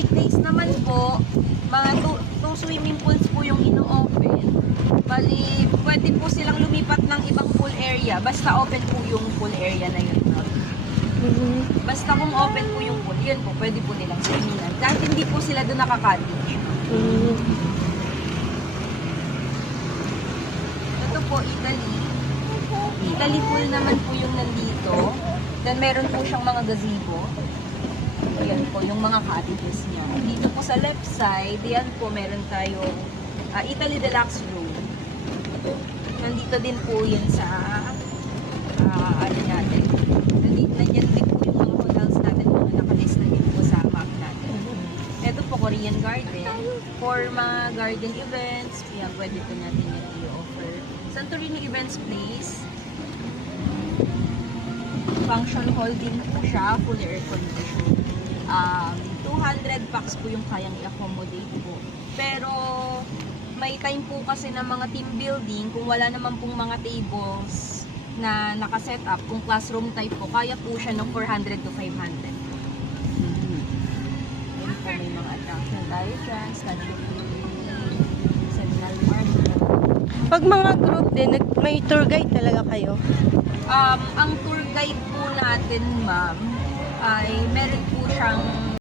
Weekdays naman po, mga two swimming pools po yung ino-open. Bali, pwede po silang lumipat ng ibang pool area. Basta open po yung pool area na yun. Basta kung open po yung pool, yun po, pwede po nilang swimmingan. Kahit hindi po sila doon nakaka-cottage. Ito po, Italy. Italy pool naman po yung nandito. Then meron po siyang mga gazebo. Ayan po, yung mga cottages niya. Dito po sa left side, yan po, meron tayong Italy Deluxe Room. Nandito din po yan sa, ano natin. Nandiyan din po yung mga hotels natin na nakalista din po sa map natin. Ito po, Korean Garden. For mga garden events, yan, pwede po natin yan i-offer. Santorini Events Place. Function hall din po siya, fully air conditioned. 200 packs po yung kayang i-accommodate po. Pero may time po kasi ng mga team building, kung wala naman pong mga tables na nakaset up, kung classroom type po, kaya po siya ng 400 to 500. Ayun po, may mga attraction tayo dyan, Statue of Liberty, Central Park. Pag mga group din, may tour guide talaga kayo? Ang tour guide po natin, ma'am, ay meron po siyang